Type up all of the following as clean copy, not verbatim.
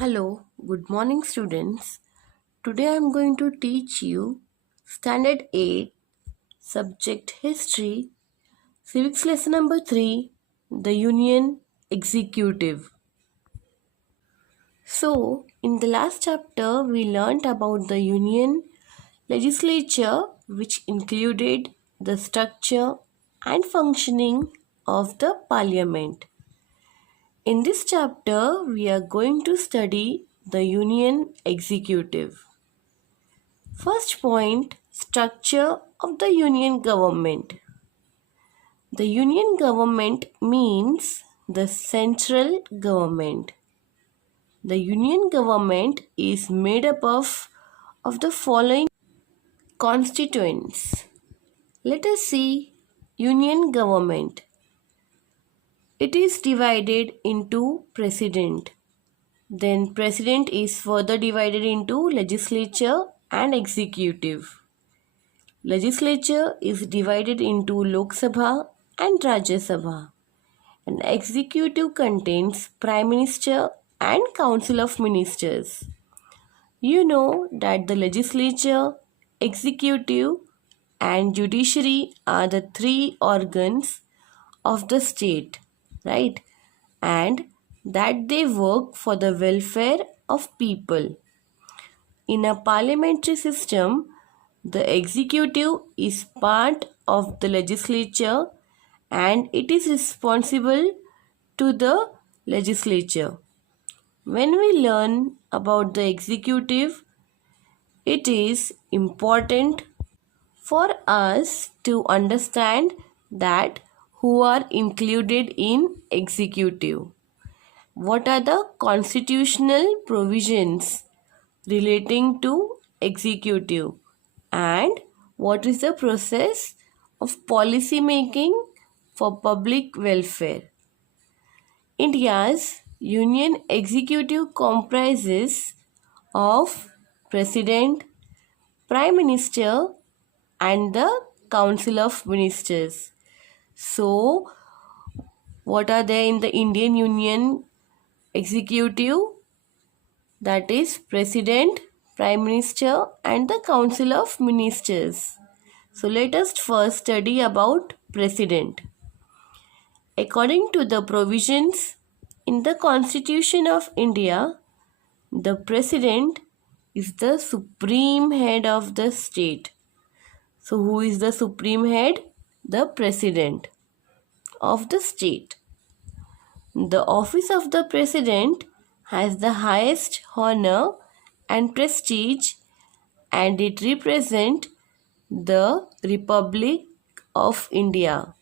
Hello, good morning students. Today I am going to teach you Standard 8 Subject History Civics lesson number 3 The Union Executive. So, in the last chapter we learnt about the Union legislature, which included the structure and functioning of the parliament. In this chapter we are going to study the Union Executive. First point, structure of the union government. The union government means the central government. The union government is made up of the following constituents. Let us see union government. It is divided into president. Then president is further divided into legislature and executive. Legislature is divided into Lok Sabha and Rajya Sabha. An executive contains Prime Minister and Council of Ministers. You know that the legislature, executive, and judiciary are the three organs of the state, right? And that they work for the welfare of people. In a parliamentary system, the executive is part of the legislature and it is responsible to the legislature. When we learn about the executive, it is important for us to understand that who are included in executive. What are the constitutional provisions relating to executive and what is the process of policy making for public welfare. India's union executive comprises of president, prime minister and the council of ministers. So what are they in the Indian Union executive? That is president, prime minister and the council of ministers. So let us first study about president. According to the provisions in the Constitution of India, the president is the supreme head of the state. So who is the supreme head? The president of the state. The office of the president has the highest honor and prestige and it represents the Republic of India.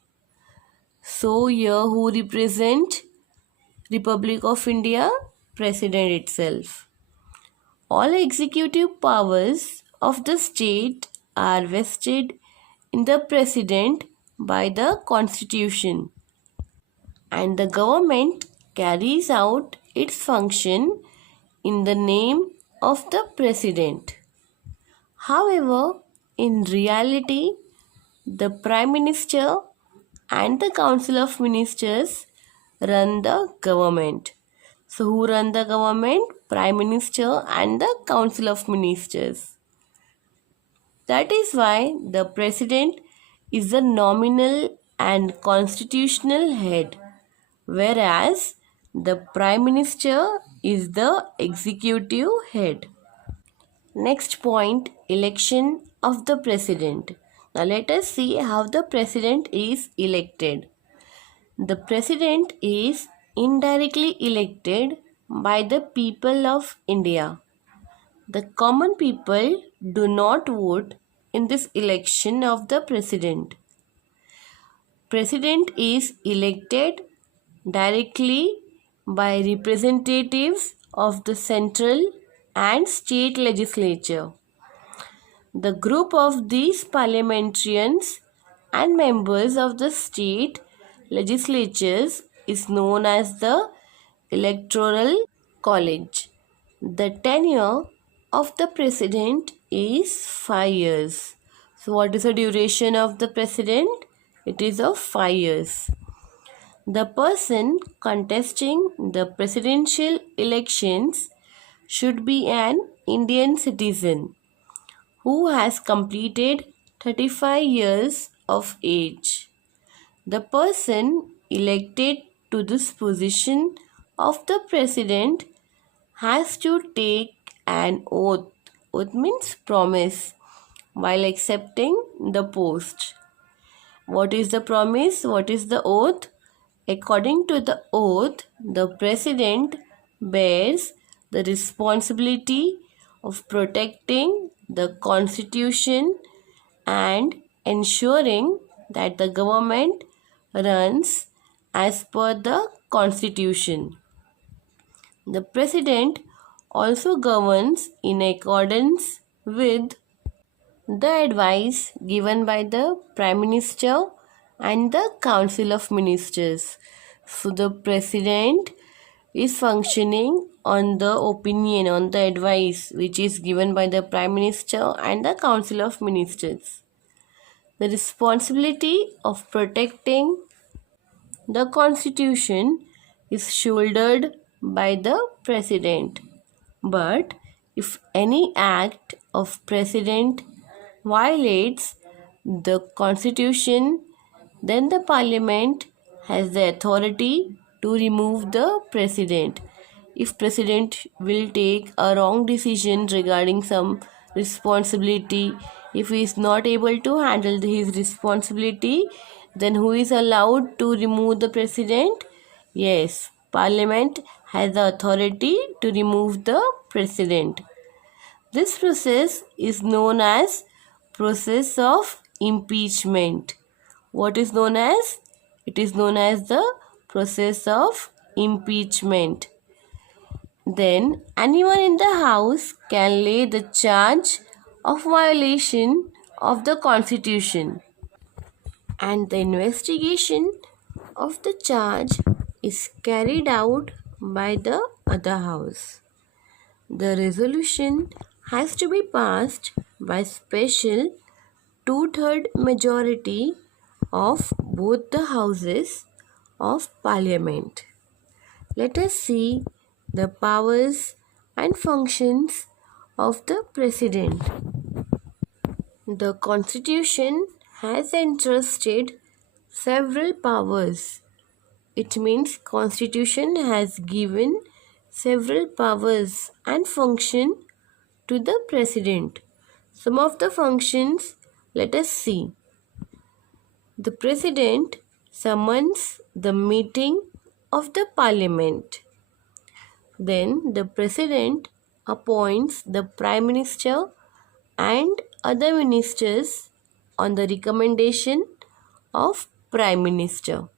So here who represent Republic of India? President itself. All executive powers of the state are vested in the president by the constitution and the government carries out its function in the name of the president. However, in reality, the Prime Minister and the Council of Ministers run the government. So, who run the government? Prime Minister and the Council of Ministers. That is why the President is the nominal and constitutional head, whereas the Prime Minister is the executive head. Next point, election of the President. Now let us see how the President is elected. The President is indirectly elected by the people of India. The common people do not vote in this election of the President. President is elected directly by representatives of the central and state legislature. The group of these parliamentarians and members of the state legislatures is known as the Electoral College. The tenure of the president is 5 years. So what is the duration of the president? It is of 5 years. The person contesting the presidential elections should be an Indian citizen who has completed 35 years of age. The person elected to this position of the president has to take an oath. Oath means promise while accepting the post. What is the promise? What is the oath? According to the oath, the president bears the responsibility of protecting the constitution and ensuring that the government runs as per the constitution. The president also governs in accordance with the advice given by the Prime Minister and the Council of Ministers. So the President is functioning on the opinion, on the advice which is given by the Prime Minister and the Council of Ministers. The responsibility of protecting the Constitution is shouldered by the President. But if any act of President violates the Constitution, then the Parliament has the authority to remove the President. If President will take a wrong decision regarding some responsibility, if he is not able to handle his responsibility, then who is allowed to remove the President? Yes, Parliament has the authority to remove the President. This process is known as process of impeachment. What is known as? It is known as the process of impeachment. Then anyone in the house can lay the charge of violation of the constitution, and the investigation of the charge is carried out by the other house. The resolution has to be passed by special two-third majority of both the houses of parliament. Let us see the powers and functions of the president. The constitution has entrusted several powers. It means constitution has given several powers and function to the president. Some of the functions, let us see. The president summons the meeting of the parliament. Then the president appoints the prime minister and other ministers on the recommendation of prime minister.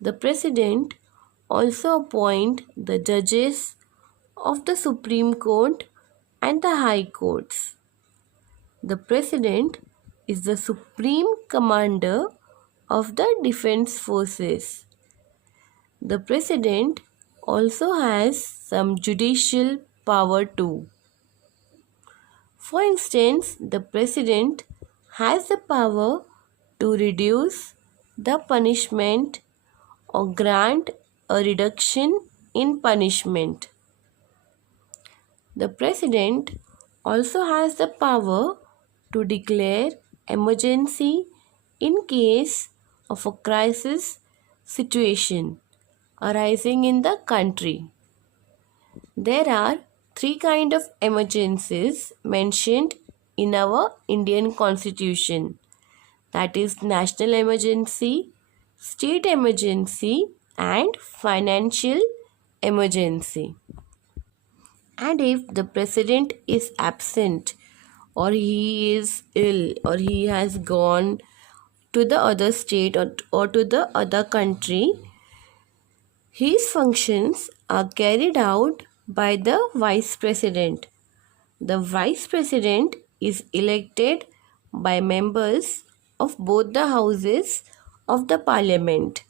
The president also appoints the judges of the Supreme Court and the High Courts. The President is the supreme commander of the defense forces. The President also has some judicial power too. For instance, the President has the power to reduce the punishment or grant a reduction in punishment. The President also has the power to declare emergency in case of a crisis situation arising in the country. There are three kinds of emergencies mentioned in our Indian Constitution. That is national emergency, state emergency and financial emergency. And if the president is absent or he is ill or he has gone to the other state or to the other country, his functions are carried out by the vice president. The vice president is elected by members of both the houses of the parliament.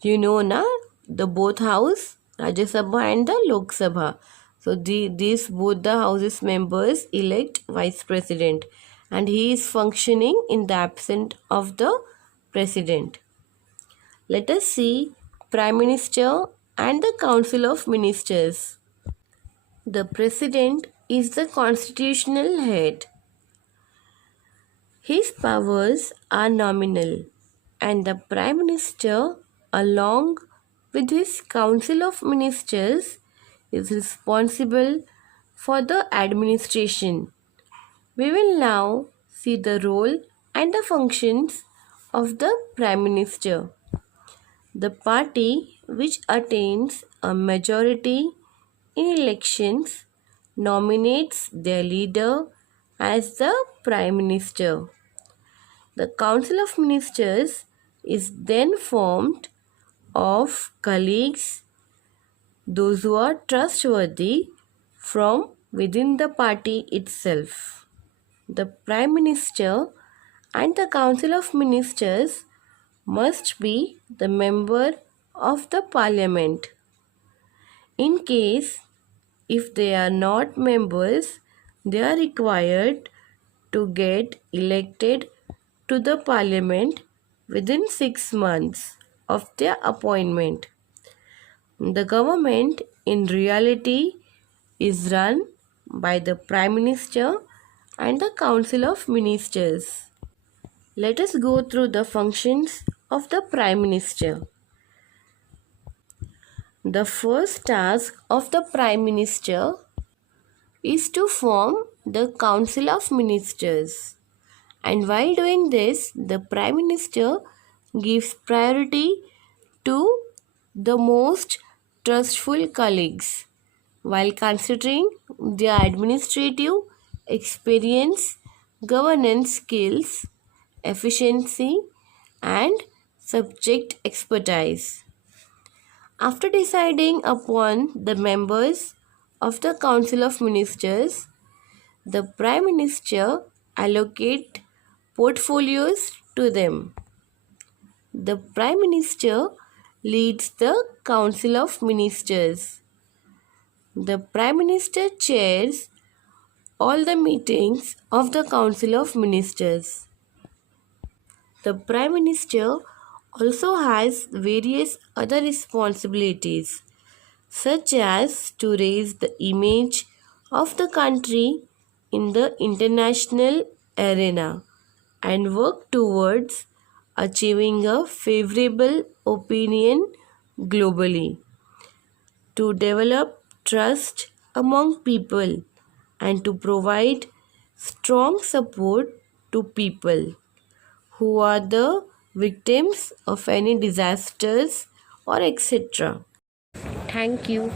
You know na, the both house, Rajya Sabha and the Lok Sabha. So these both the houses members elect vice president and he is functioning in the absence of the president. Let us see Prime Minister and the Council of Ministers. The President is the constitutional head. His powers are nominal, and the Prime Minister, along with his Council of Ministers, is responsible for the administration. We will now see the role and the functions of the Prime Minister. The party which attains a majority in elections nominates their leader as the Prime Minister. The Council of Ministers is then formed of colleagues, those who are trustworthy from within the party itself. The Prime Minister and the Council of Ministers must be the member of the Parliament. In case if they are not members, they are required to get elected to the Parliament within 6 months of their appointment. The government in reality is run by the Prime Minister and the Council of Ministers. Let us go through the functions of the Prime Minister. The first task of the Prime Minister is to form the Council of Ministers. And while doing this, the Prime Minister gives priority to the most trustful colleagues while considering their administrative experience, governance skills, efficiency, and subject expertise. After deciding upon the members of the Council of Ministers, the Prime Minister allocate portfolios to them. The Prime Minister leads the Council of Ministers. The Prime Minister chairs all the meetings of the Council of Ministers. The Prime Minister also has various other responsibilities, such as to raise the image of the country in the international arena and work towards achieving a favorable opinion globally, to develop trust among people and to provide strong support to people who are the victims of any disasters or etc. Thank you.